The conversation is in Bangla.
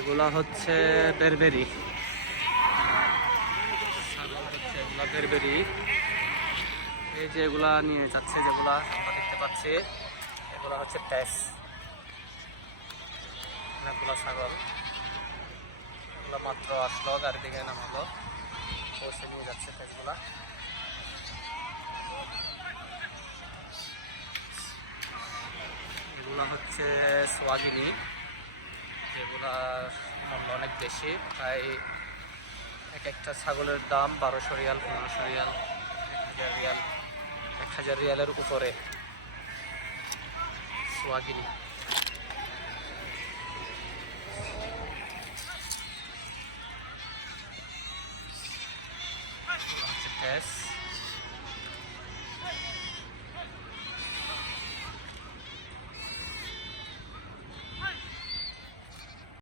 এগুলা হচ্ছে বেরবেরি। এগুলা বেরবেরি। এই যে এগুলা নিয়ে যাচ্ছে যেগুলা আমরা দেখতে পাচ্ছি, এগুলা হচ্ছে ট্যাস অনেকগুলো ছাগল। এগুলো মাত্র আসলো গাড়ি থেকে নামালো। পৌঁছে নিয়ে যাচ্ছে ট্যাসগুলা এগুলো হচ্ছে সোয়াগিনি অনেক বেশি প্রায় এক একটা ছাগলের দাম বারোশো রিয়াল, পনেরোশো রিয়াল হাজার রিয়াল, এক হাজার রিয়ালের উপরে। সোয়াগিনি। হচ্ছে